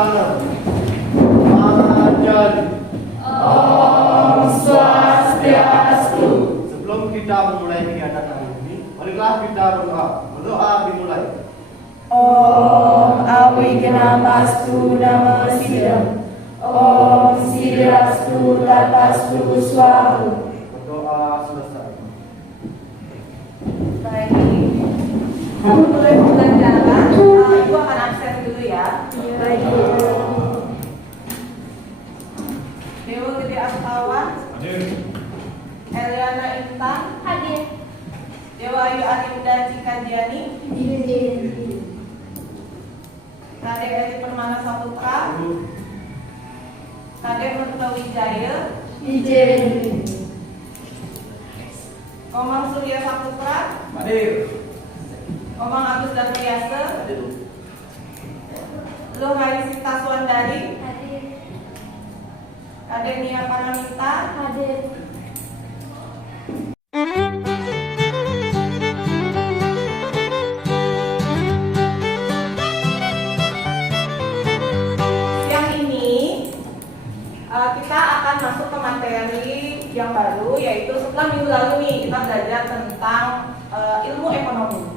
salam. Majan. Om Swastiastu. Sebelum kita memulai kegiatan hari ini, marilah kita berdoa. Berdoa dimulai. Om Awignapastu Namo Sidam. Om Sidrastu Tatastu Swahu. Berdoa selesai. Baik, aku boleh bulan jalan. Ibu akan absen dulu ya. Baik. Dewa Gede Astawa. Hadir. Eliana Intan. Hadir. Dewa Ayu Aninda Cikadiani. Kadek Edi Permana Saputra. Kadek Nurta Wijaya. Komang Surya Saputra. Hadir. Komang Agus Darmiasa. Luh Harisita Suandari. Hadir. Kadek Nia Panamita. Hadir. Yang ini kita akan masuk ke materi yang baru, yaitu setelah minggu lalu nih kita belajar tentang ilmu ekonomi.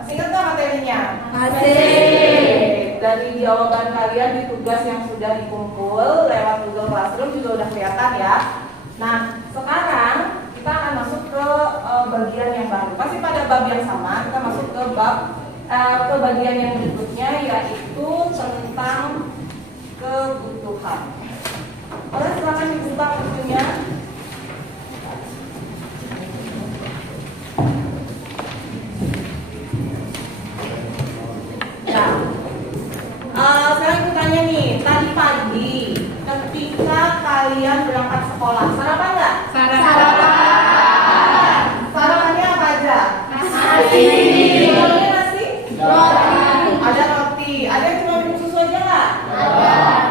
Masih ingat nggak materinya? Masih. Dari jawaban kalian di tugas yang sudah dikumpul lewat Google Classroom juga udah kelihatan ya. Nah, sekarang kita akan masuk ke bagian yang baru. Masih pada bab yang sama, kita masuk ke ke bagian yang berikutnya, yaitu tentang kebutuhan. Oleh silakan dibuka bukunya. Nah, sekarang aku tanya nih, tadi pagi ketika kalian berangkat sekolah, sarapan nggak? Sarapan. Sarapannya apa aja? Nasi. Sarapannya nasi? Roti. Ada roti. Ada yang cuma minum susu aja nggak?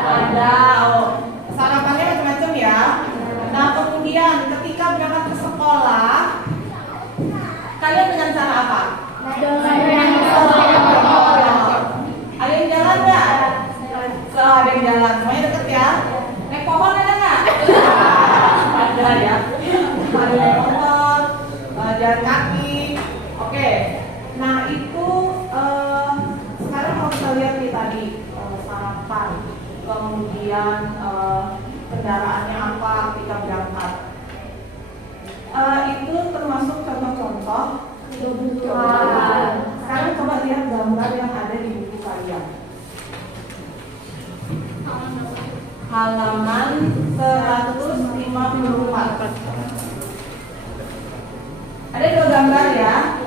Ada. Oh, sarapannya macam-macam ya. Nah, kemudian ketika berangkat ke sekolah, kalian dengan cara apa? Ada yang jalan nggak? Ada yang jalan. Semuanya deket ya. Naik pohon ada nggak? Ada ya. Ada naik motor, jalan kaki. Oke. Nah itu sekarang kalau kita lihat nih tadi sarapan, kemudian kendaraannya apa ketika berangkat. Itu termasuk contoh-contoh kebutuhan. Sekarang coba lihat gambar yang ada di buku kalian. Halaman 154. Ada dua gambar ya?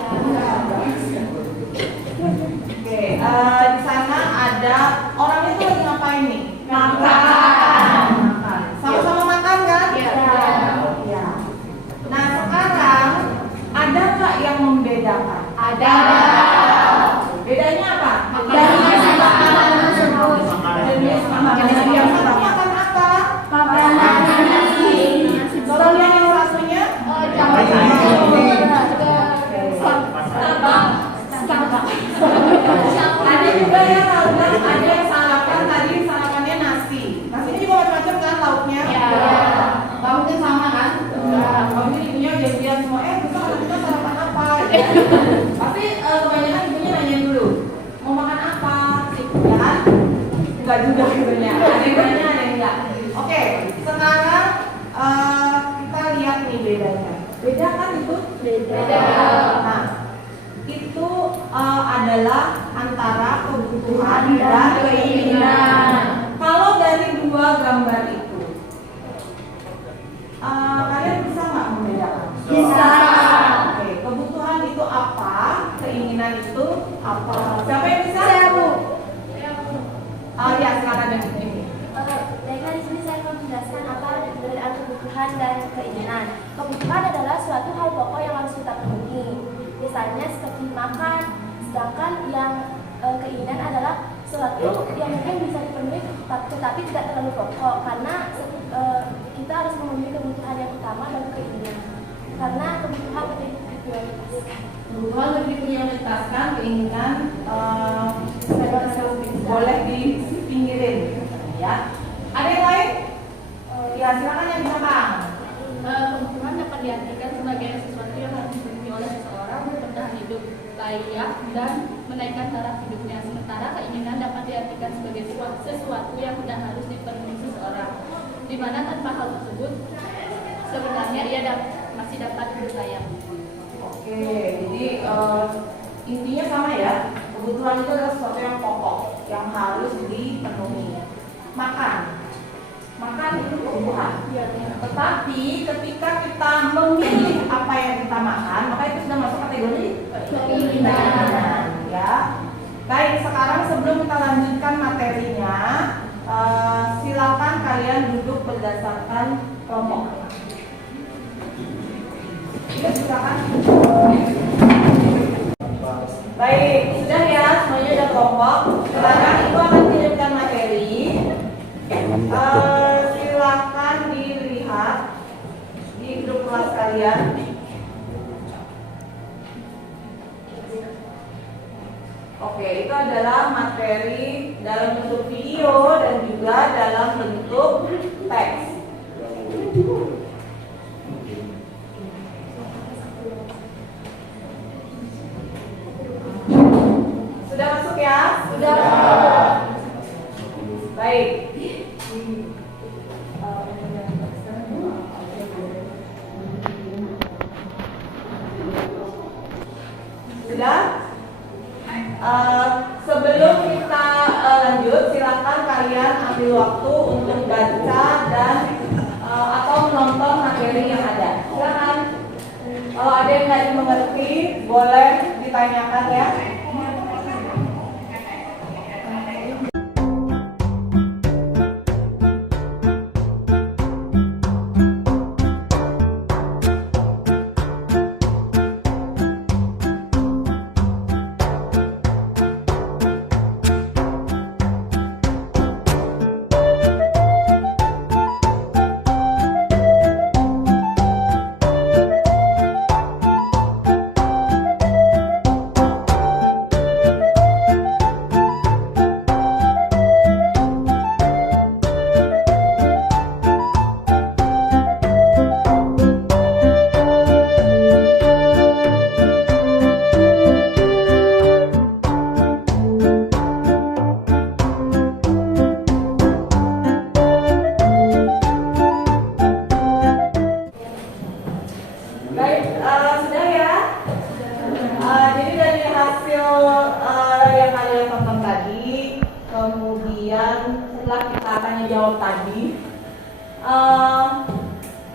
Oke, di sana ada orang itu lagi ngapain nih? Makan. Sama-sama makan kan? Iya. Nah sekarang ada nggak yang membedakan? Ada. Bedanya apa? Jenis makanan tersebut. Jenis makanan yang satu makan apa? Makanan nasi. Kemudian yang satunya? Ada juga yang ada yang sarapan tadi sarapannya nasi. Nasinya juga macam-macam kan lauknya? Lauknya sama kan? Lauknya ibunya janjian semua. Besok kita sarapan apa? Pasti kebanyakan ibunya nanya dulu mau makan apa? Ya kan? Enggak juga sebenarnya. Ada yang nanya, ada yang enggak. Oke, sekarang kita lihat nih bedanya. Beda kan itu? Beda. Nah, itu adalah antara kebutuhan dan keinginan. Kalau dari dua gambar itu, kalian bisa nggak membedakan? Bisa. Oke, kebutuhan itu apa? Keinginan itu apa? Siapa yang bisa? Saya, Bu. Ya, silakan yang ini. Baiklah, di sini saya akan menjelaskan apa perbedaan kebutuhan dan keinginan. Kebutuhan adalah suatu hal pokok yang harus kita penuhi, misalnya seperti makan. Sedangkan yang keinginan adalah sesuatu yang mungkin bisa dipenuhi tetapi tidak terlalu pokok, karena kita harus memenuhi kebutuhan yang utama dan keinginan. Karena kebutuhan lebih diprioritaskan. Kebutuhan lebih diprioritaskan, keinginan boleh di layak dan menaikkan taraf hidupnya. Sementara keinginan dapat diartikan sebagai sesuatu yang tidak harus dipenuhi seseorang, di mana tanpa hal tersebut sebenarnya ia masih dapat hidup layak. Oke, jadi intinya sama ya. Kebutuhan itu adalah sesuatu yang pokok, yang harus dipenuhi. Makan itu kebutuhan. Tetapi ketika kita memilih apa yang kita makan, maka itu sudah masuk kategori keinginan. Ya. Baik, sekarang sebelum kita lanjutkan materinya, silakan kalian duduk berdasarkan kelompok. Ya, silakan. Baik, sudah ya, semuanya sudah kelompok. Sekarang Ibu akan kirimkan materi. Silakan dilihat di grup kelas kalian. Oke, itu adalah materi dalam bentuk video dan juga dalam bentuk teks. Sudah masuk ya? Sudah. Baik. Sudah? Sebelum kita lanjut, silakan kalian ambil waktu untuk baca dan atau menonton materi yang ada. Silakan. Kalau ada yang nggak dimengerti, boleh ditanyakan ya.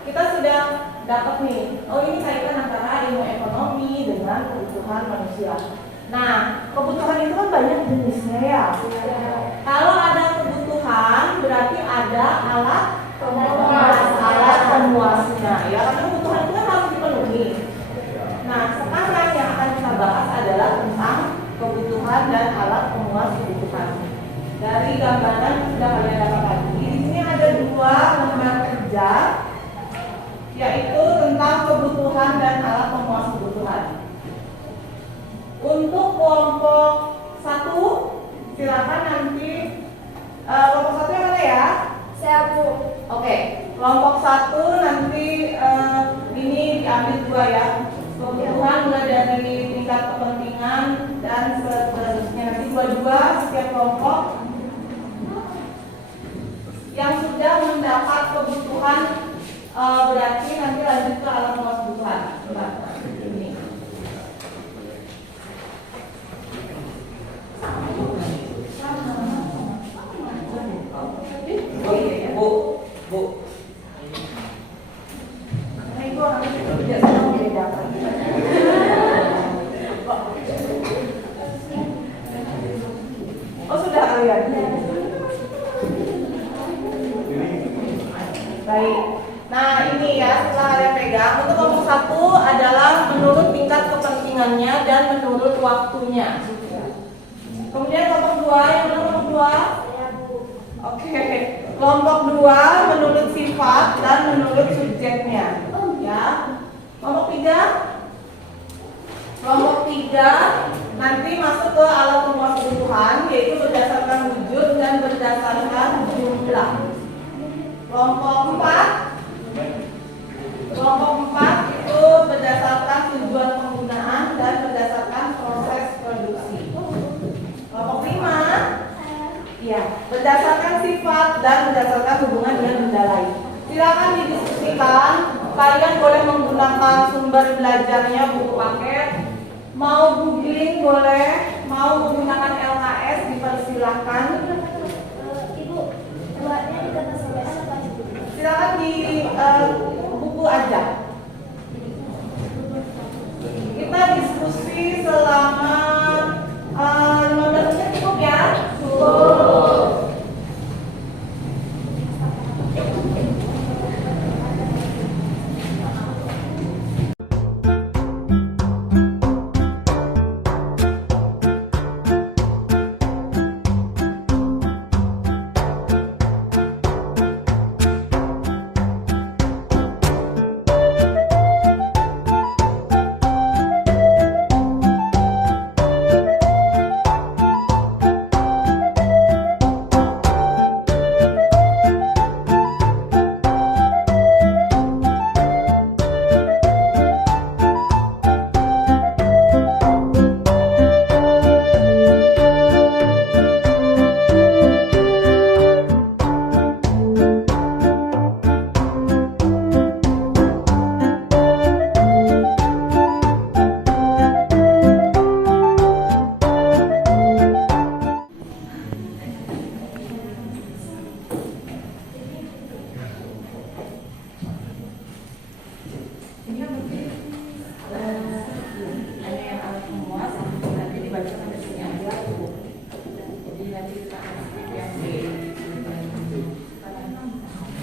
Kita sudah dapat nih, oh ini kaitan antara ilmu ekonomi dengan kebutuhan manusia. Nah, kebutuhan itu kan banyak jenisnya ya. Kalau ada kebutuhan berarti ada alat pemuasnya ya, karena kebutuhan itu kan harus dipenuhi. Nah, sekarang yang akan kita bahas adalah tentang kebutuhan dan alat pemuas kebutuhan. Dari gambaran yang sudah kalian dapat tadi, di sini ada dua lembar kerja, yaitu tentang kebutuhan dan alat pemuas kebutuhan. Untuk kelompok 1, silakan nanti kelompok 1 yang mana ya? Saya Bu. Oke, kelompok 1 nanti ini diambil 2 ya. Kebutuhan mulai dari tingkat kepentingan dan seterusnya, nanti 2 setiap kelompok. Yang sudah mendapat kebutuhan berarti nanti lanjut ke alat pemuas kebutuhan. Ini. Oh iya ya. Bu. Nah, itu orangnya tidak sedang membedakan. Oh sudah kalian. Baik. Nah ini ya setelah kalian pegang, untuk kelompok 1 adalah menurut tingkat kepentingannya dan menurut waktunya. Kemudian kelompok 2, yang menurut kelompok 2? Oke. Kelompok 2 menurut sifat dan menurut subjeknya. Ya. Kelompok 3? Kelompok 3 nanti masuk ke alat pemuas kebutuhan, yaitu berdasarkan wujud dan berdasarkan jumlah. Kelompok 4 itu berdasarkan tujuan penggunaan dan berdasarkan proses berdasarkan sifat dan berdasarkan hubungan dengan benda lain. Silakan didiskusikan. Kalian boleh menggunakan sumber belajarnya buku paket, mau googling boleh, mau menggunakan LHS dipersilahkan. Ibu, buatnya di kertas sampean apa ibu? Silakan di buku aja. Kita diskusi selama 15 menit cukup ya? Cukup.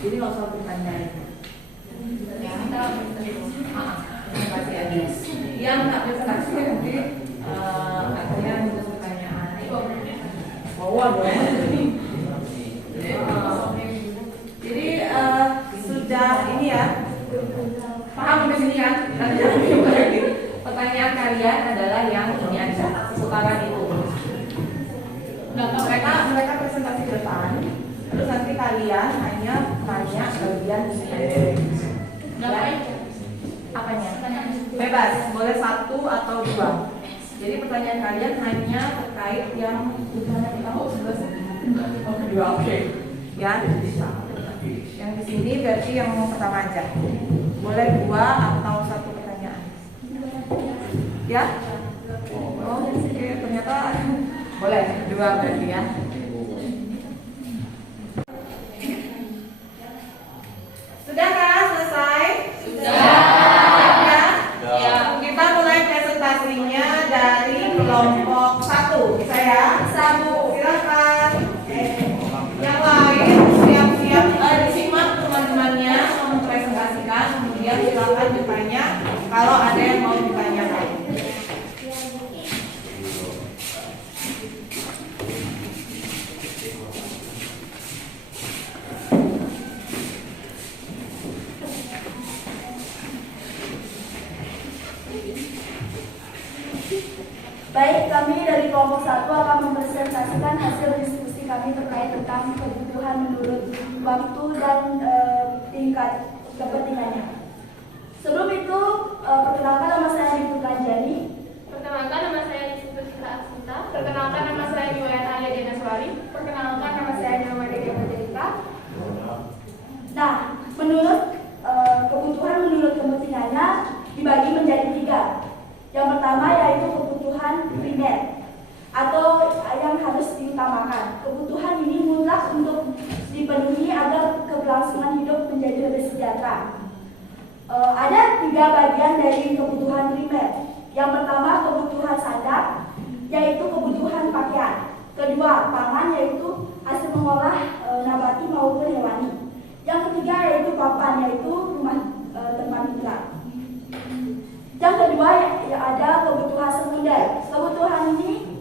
Jadi nggak usah bertanya. Yang nggak presentasi nanti kalian nulis pertanyaan. Bawa dong. Jadi sudah ini ya. Paham di sini kan? Nanti jangan bingung lagi. Pertanyaan kalian adalah yang ini aja, seputaran itu. Mereka presentasi ke depan. Terus nanti kalian hanya tanya bagian di sini. Apanya? Bebas, boleh 1 atau 2. Jadi pertanyaan kalian hanya terkait yang kedua, oke. Ya, yang di sini berarti yang pertama aja. Boleh 2 atau 1 pertanyaan. Ya? Oh, oke, ternyata boleh 2 berarti ya. Sudahkah selesai? Sudah. Ya. Kita mulai presentasinya dari kelompok 1. Bisa ya? Bisa, Bu. Silakan. Yang lain siap-siap disimak teman-temannya mempresentasikan, kemudian silakan bertanya kalau ada yang mau ditanyakan. Baik, kami dari kelompok 1 akan mempresentasikan hasil diskusi kami terkait tentang kebutuhan menurut waktu dan tingkat kepentingannya. Sebelum itu, perkenalkan nama saya Ibu Kanjani. Perkenalkan nama saya Yusuf Citra Aksita. Perkenalkan nama saya Niwayana Yadina Suwari. Perkenalkan nama saya Nyoman Deka Majalika. Nah, menurut kebutuhan menurut kepentingannya dibagi menjadi 3. Yang pertama yaitu kebutuhan primer atau yang harus diutamakan. Kebutuhan ini mutlak untuk dipenuhi agar keberlangsungan hidup menjadi lebih sejahtera. Ada 3 bagian dari kebutuhan primer. Yang pertama kebutuhan sandang, yaitu kebutuhan pakaian. Kedua, pangan, yaitu hasil mengolah nabati maupun hewani. Yang ketiga yaitu papan, yaitu rumah tempat tinggal. Yang kedua ada kebutuhan sekunder. Kebutuhan ini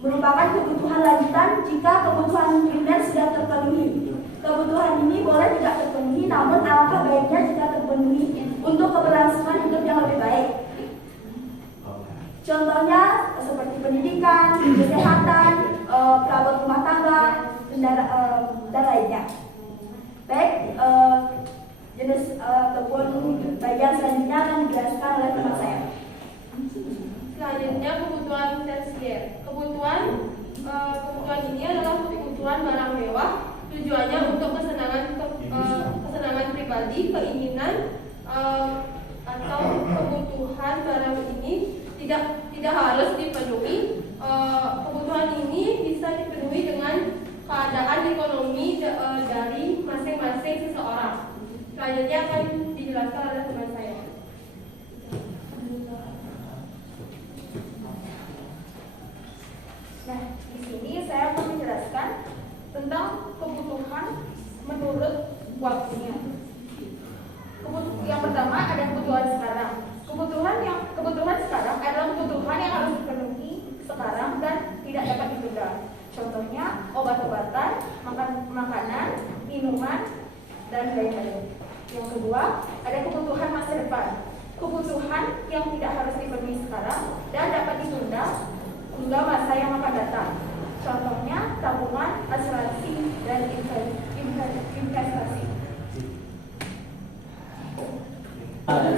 merupakan kebutuhan lanjutan jika kebutuhan primer sudah terpenuhi. Kebutuhan ini boleh tidak terpenuhi, namun alangkah baiknya jika terpenuhi untuk keberlangsungan hidup yang lebih baik. Contohnya seperti pendidikan, kesehatan, perabot rumah tangga, dan lainnya. Baik, jenis ataupun bagian selanjutnya akan dijelaskan oleh teman saya. Selanjutnya kebutuhan tersier. Kebutuhan ini adalah kebutuhan barang mewah tujuannya untuk kesenangan pribadi, keinginan atau kebutuhan barang ini tidak harus dipenuhi. Kebutuhan ini bisa dipenuhi dengan keadaan ekonomi dari masing-masing seseorang. Selanjutnya akan dijelaskan oleh teman saya. Nah, di sini saya akan menjelaskan tentang kebutuhan menurut waktunya. Yang pertama ada kebutuhan sekarang. Kebutuhan sekarang adalah kebutuhan yang harus dipenuhi sekarang dan tidak dapat ditunda. Contohnya obat-obatan, makanan, minuman, dan lain-lain. Yang kedua ada kebutuhan masa depan. Kebutuhan yang tidak harus dipenuhi sekarang dan dapat ditunda hingga masa yang akan datang. Contohnya tabungan, asuransi, dan investasi.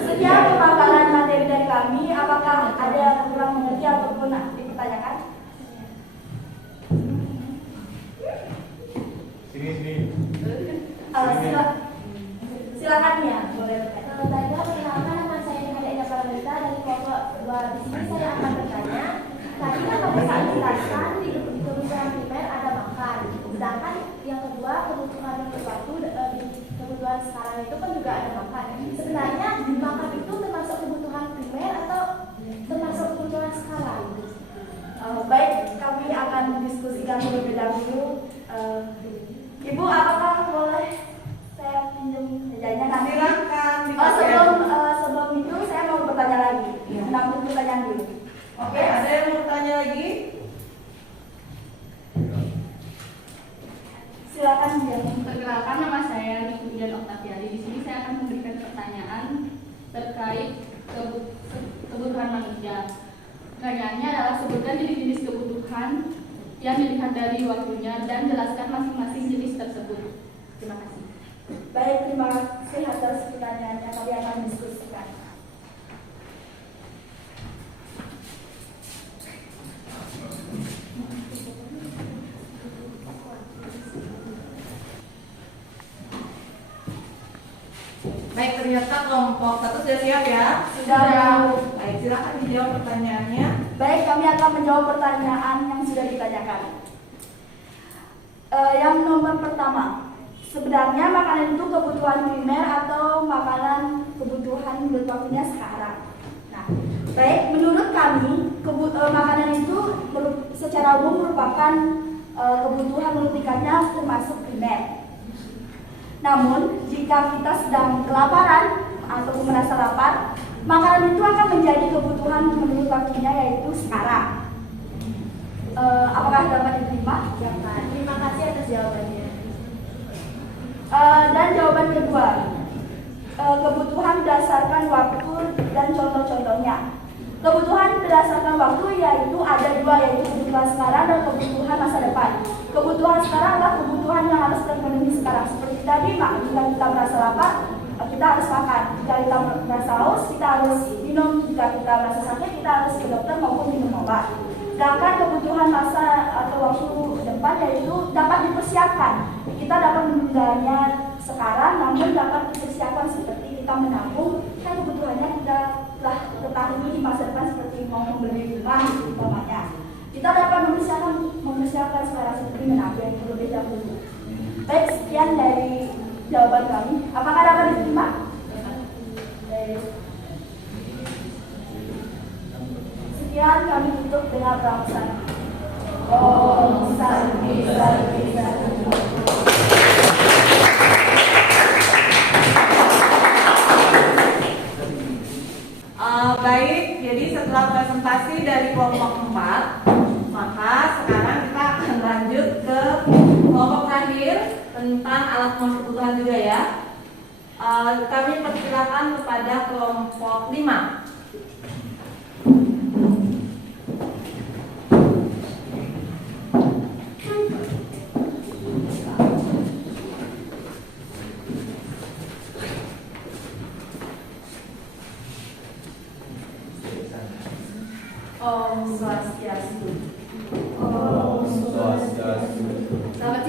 Sekian pemaparan materi dari kami. Apakah ada yang kurang mengerti ataupun dipertanyakan? Sini. Silakan ya, boleh bertanya. Baiklah, perkenalkan nama saya Ida Paramita dari kelompok 2. Di sini saya akan bertanya. Tadi kan pada saat dijelaskan di kebutuhan primer ada makan. Sedangkan yang kedua kebutuhan waktu kebutuhan sekarang itu kan juga ada makan. Sebenarnya makan itu termasuk kebutuhan primer atau termasuk kebutuhan sekarang? Baik, kami akan mendiskusikan terlebih dahulu. Ibu, apakah boleh saya pinjam mejanya nanti? Silakan. Sebelum itu saya mau bertanya lagi. Menampung pertanyaan dulu. Oke, ada yang mau bertanya lagi? Silakan Jan. Perkenalkan, nama saya Nikudian Oktaviani. Di sini saya akan memberikan pertanyaan terkait kebutuhan manusia. Pertanyaannya adalah sebutkan jenis-jenis kebutuhan yang dilihat dari waktunya dan jelaskan masing-masing jenis tersebut. Terima kasih. Baik, terima kasih atas pertanyaannya. Kami akan diskusikan. Baik, ternyata kelompok 1 sudah siap ya? Sudah. Baik, silakan dijawab pertanyaannya. Baik, kami akan menjawab pertanyaan yang sudah ditanyakan. Yang nomor pertama, sebenarnya makanan itu kebutuhan primer atau makanan kebutuhan menurut waktunya sekarang. Nah, baik, menurut kami makanan itu secara umum merupakan kebutuhan menurut tingkatnya termasuk primer. Namun, jika kita sedang kelaparan atau merasa lapar, makanan itu akan menjadi kebutuhan menurut waktunya, yaitu sekarang. Apakah dapat diterima? Terima kasih atas jawabannya. Dan jawaban kedua, kebutuhan berdasarkan waktu dan contoh-contohnya. Kebutuhan berdasarkan waktu yaitu ada dua, yaitu kebutuhan sekarang dan kebutuhan masa depan. Kebutuhan sekarang adalah kebutuhan yang harus terpenuhi sekarang. Seperti tadi, jika kita merasa lapar, kita harus makan. Jika kita merasa haus, kita harus minum. Jika kita merasa sakit, kita harus ke dokter maupun minum obat. Sedangkan kebutuhan masa atau waktu depan yaitu dapat dipersiapkan. Kita dapat menundanya sekarang, namun dapat dipersiapkan seperti kita menabung. Kan kebutuhannya kita telah ketahui di masa depan, seperti mau membeli rumah, umpamanya. Kita dapat mempersiapkan sekarang seperti menabung terlebih dahulu. Baik, sekian dari jawaban kami. Apakah dapat diterima? Sekian, kami tutup dengan pramusaha. Om Santi Santi Santi. Baik, jadi setelah presentasi dari kelompok 4, maka sekarang kita akan lanjut ke kelompok terakhir tentang alat kebutuhan juga ya. Kami persilakan kepada kelompok 5. Om Swastiastu. Om Swastiastu. Selamat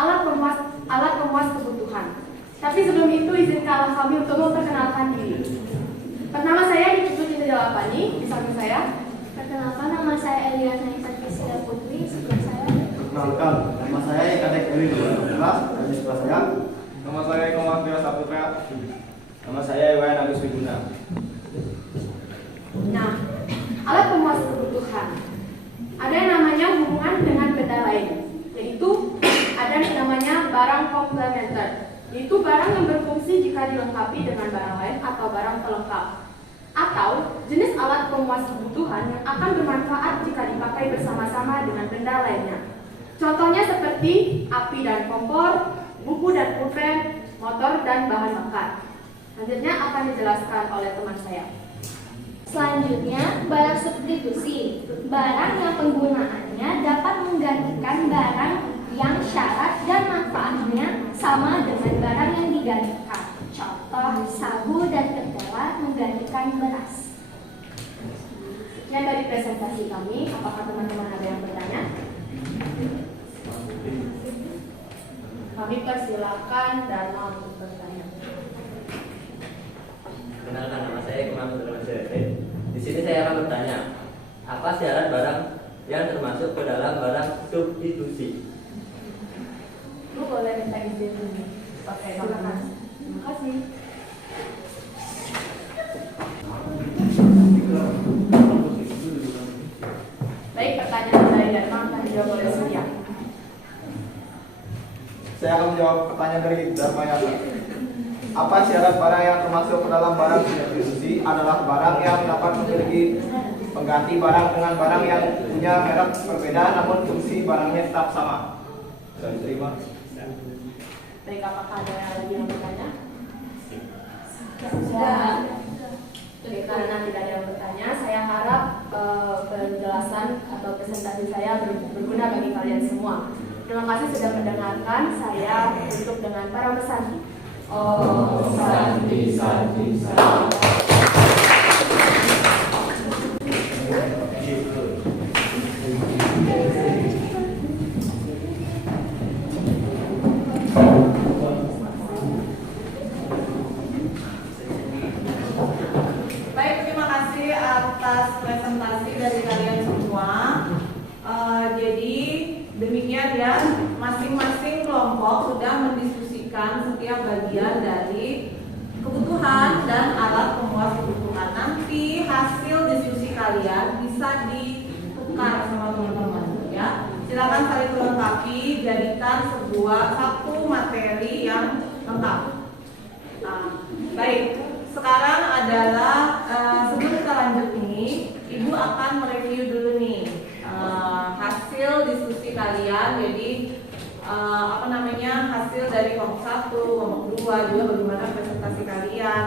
alat pemuas kebutuhan. Tapi sebelum itu izinkanlah kami untuk memperkenalkan diri. Pertama saya Ibu Cinta Pani, di samping saya. Perkenalkan, nama saya Elia Naisa Priscilla Putri. Sebelah saya. Perkenalkan, nama saya Kadek Ewi kelas dan di sebelah saya. Nama saya Eko Magdira Saputra. Nama saya Iwayan Agus Wiguna. Nah, alat pemuas kebutuhan. Ada yang namanya hubungan dengan benda lain, yaitu ada yang namanya barang komplementer, yaitu barang yang berfungsi jika dilengkapi dengan barang lain atau barang pelengkap. Atau jenis alat pemuas kebutuhan yang akan bermanfaat jika dipakai bersama-sama dengan benda lainnya. Contohnya seperti api dan kompor, buku dan pulpen, motor dan bahan bakar. Selanjutnya akan dijelaskan oleh teman saya. Selanjutnya, barang substitusi. Barang yang penggunaannya dapat menggantikan barang yang syarat dan manfaatnya sama dengan barang yang digantikan. Contoh, sabu dan ketela menggantikan beras. Sekian dari presentasi kami. Apakah teman-teman ada yang bertanya? Kami persilakan Dharma untuk bertanya. Kenalkan, nama saya Kemal Termasuk. Di sini saya akan bertanya, apa syarat barang yang termasuk ke dalam barang substitusi? Lu boleh minta izin pakai makanan. Terima kasih. Baik, pertanyaan dari Dharma akan dijawab oleh Surya. Saya akan menjawab pertanyaan dari Dharma Yasa. Apa syarat barang yang termasuk ke dalam barang substitusi? Adalah barang yang dapat memiliki pengganti barang dengan barang yang punya merek berbeda namun fungsi barangnya tetap sama. Bisa diterima? Baik, apakah ada lagi yang bertanya? Sudah. Oke, karena tidak ada yang bertanya, saya harap penjelasan atau presentasi saya berguna bagi kalian semua. Terima kasih sudah mendengarkan. Saya tutup dengan para pesan. Oh, Santi, Santi, Santi. Baik, terima kasih atas presentasi dari kalian semua. Jadi demikian ya, masing-masing kelompok sudah mendiskusikan setiap bagian dari kebutuhan dan alat pemuas kebutuhan. Nanti hasil diskusi kalian bisa ditukar sama teman-teman ya. Silakan saling melengkapi, jadikan satu materi yang lengkap. Baik, sekarang adalah sebelum kita lanjut nih, Ibu akan mereview dulu nih hasil diskusi kalian. Jadi hasil dari kelompok 1, kelompok 2 juga bagaimana presentasi kalian.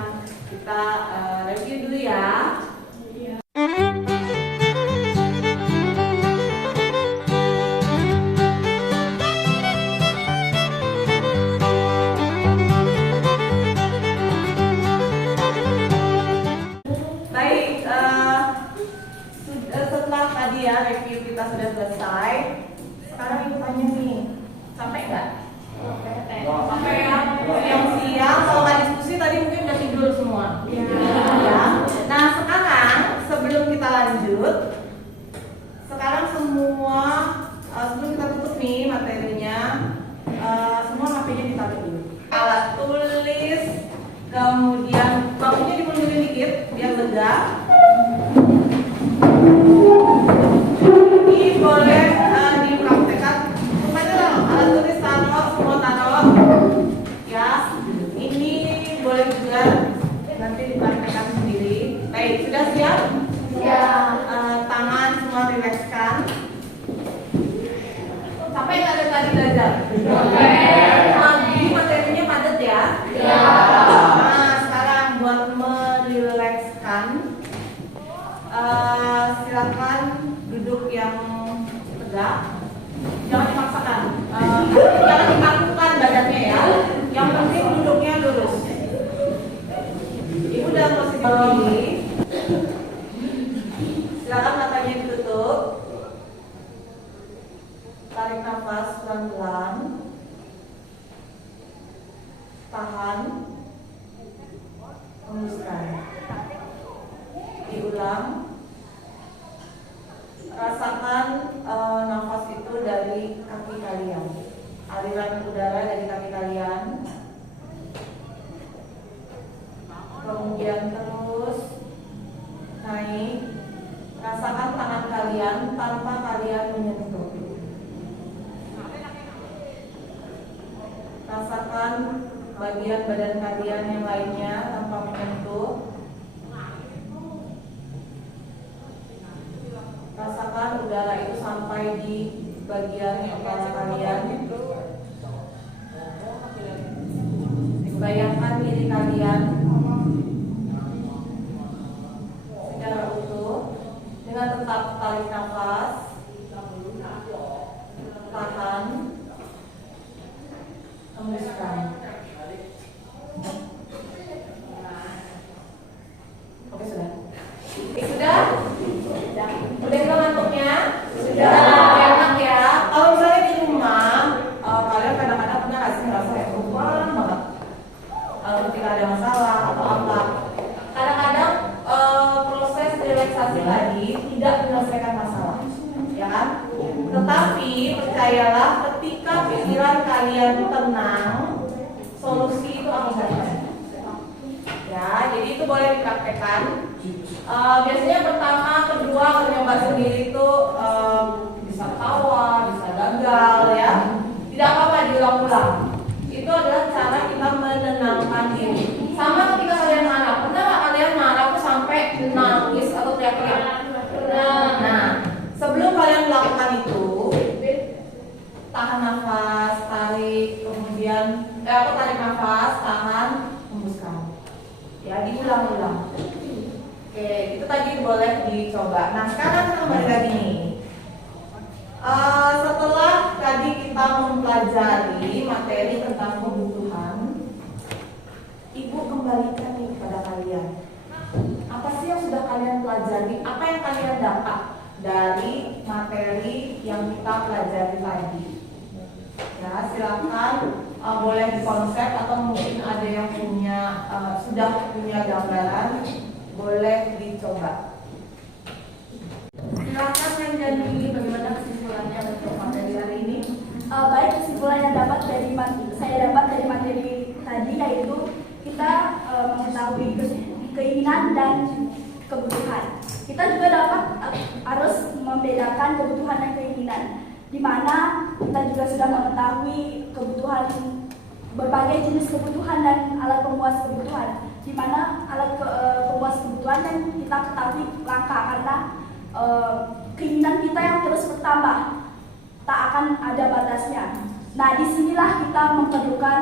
Kita review dulu ya. Baik, setelah tadi ya review kita sudah selesai. Sekarang Ibu tanya nih, sampai nggak? Sampai ya. Yang siang kalau nggak diskusi tadi mungkin udah tidur semua. Ya. Nah sekarang sebelum kita lanjut, sekarang semua sebelum kita tutup nih materinya, semua HP-nya ditaruh dulu. Alat tulis, kemudian bakunya dimundurin dikit biar lega. Ini boleh dipraktekkan. Semuanya alat tulis taruh, semua taruh. Ya, ini boleh juga nanti dipraktekkan sendiri. Baik, sudah siap? Siap. Tangan semua rilekskan. Sampai nggak ada tadi belajar? Ini materinya padat ya? Iya. Nah, sekarang buat merilekskan, silakan duduk yang tegak. Jangan dipaksakan. Jangan dikakukan badannya ya. Yang penting duduknya lurus. Ibu dalam posisi ini. Silakan matanya ditutup. Tarik nafas pelan-pelan. ulang. Rasakan nafas itu dari kaki kalian, aliran udara dari kaki kalian. Kemudian terus naik. Rasakan tangan kalian tanpa kalian menyentuh. Rasakan bagian badan kalian yang lainnya tanpa menyentuh. Rasakan udara itu sampai di bagian kepala kalian. Bayangkan diri kalian secara utuh dengan tetap tarik nafas, tahan, hembuskan. Oke, sudah. Sudah? Udah ngantuknya? Sudah. Enak ya. Kalau misalnya di rumah, kalian kadang-kadang pernah nggak sih ngerasa ya pelan banget ketika ada masalah atau apa? Kadang-kadang proses relaksasi tadi tidak menyelesaikan masalah, ya kan? Tetapi percayalah, ketika pikiran kalian tenang, solusi itu akan datang. Ya, jadi itu boleh dipraktekkan. Biasanya pertama, kedua kalau nyoba sendiri itu bisa ketawa, bisa gagal ya. Tidak apa-apa, diulang-ulang. Itu adalah cara kita menenangkan diri. Sama ketika kalian marah, pernah nggak kalian marah tuh sampai nangis atau teriak-teriak? Nah, sebelum kalian melakukan itu, tahan nafas, tarik, kemudian tarik nafas, tahan, hembuskan. Ya, diulang-ulang. Oke, itu tadi boleh dicoba. Nah, sekarang kita kembali lagi nih. Setelah tadi kita mempelajari materi tentang kebutuhan, Ibu kembalikan nih kepada kalian. Apa sih yang sudah kalian pelajari? Apa yang kalian dapat dari materi yang kita pelajari tadi? Ya, silakan boleh dikonsep atau mungkin ada yang sudah punya gambaran, boleh dicoba. Silakan yang jadi bagaimana kesimpulannya untuk materi hari ini? Baik, kesimpulan yang saya dapat dari materi tadi yaitu kita mengetahui keinginan dan kebutuhan. Kita juga dapat harus membedakan kebutuhan dan keinginan, di mana kita juga sudah mengetahui kebutuhan, berbagai jenis kebutuhan dan alat pemuas kebutuhan, di mana alat pemuas kebutuhan kan kita ketahui langka karena keinginan kita yang terus bertambah, tak akan ada batasnya. Nah, disinilah kita memerlukan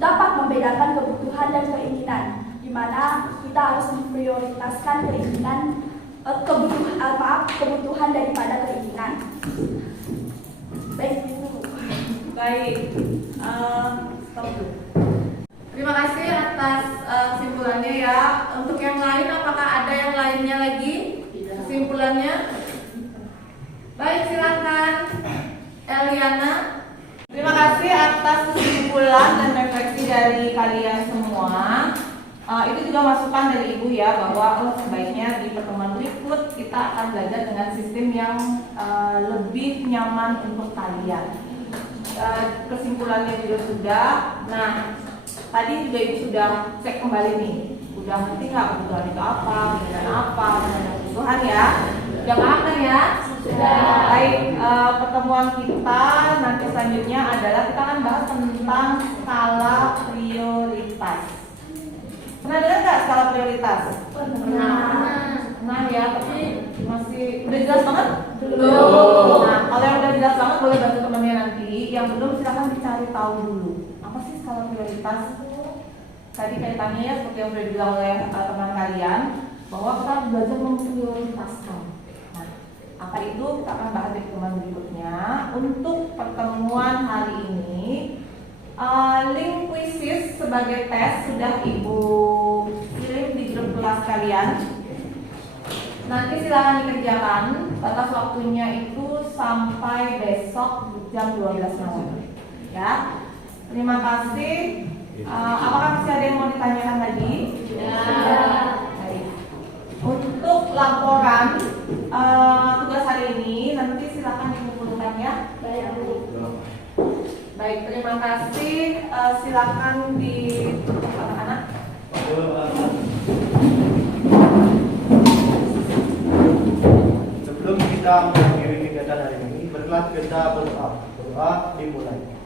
dapat membedakan kebutuhan dan keinginan, di mana kita harus memprioritaskan kebutuhan daripada keinginan. Baik, stop dulu. Terima kasih atas kesimpulannya ya. Untuk yang lain, apakah ada yang lainnya lagi kesimpulannya? Baik, silakan Eliana. Terima kasih atas kesimpulan dan refleksi dari kalian semua. Itu juga masukan dari Ibu ya, bahwa sebaiknya di pertemuan berikut kita akan belajar dengan sistem yang lebih nyaman untuk kalian. Kesimpulannya juga sudah. Nah, tadi juga Ibu sudah cek kembali nih, udah ngerti nggak kebutuhan itu apa, keinginan apa, dan kebutuhan ya. Sudah paham ya? Sudah. Baik, pertemuan kita nanti selanjutnya adalah kita akan bahas tentang skala prioritas. Pernah dengar nggak skala prioritas? Pernah ya, tapi masih udah jelas banget? Belum. Nah, kalau yang udah jelas banget boleh bantu temannya nanti. Yang belum silahkan dicari tahu dulu. Apa sih skala prioritas? Tadi kaitannya ya seperti yang sudah dibilang oleh teman kalian, bahwa kita belajar memprioritaskan. Nah, apa itu kita akan bahas di pertemuan berikutnya. Untuk pertemuan hari ini, link quizzes sebagai tes sudah Ibu kirim di grup kelas kalian. Nanti silakan dikerjakan. Batas waktunya itu sampai besok jam 12 malam. Ya. Terima kasih. Apakah masih ada yang mau ditanyakan lagi? Ya. Baik. Untuk Terima kasih. Silakan ditutup anak-anak. Sebelum kita mengakhiri kegiatan hari ini, marilah kita berdoa. Berdoa dimulai.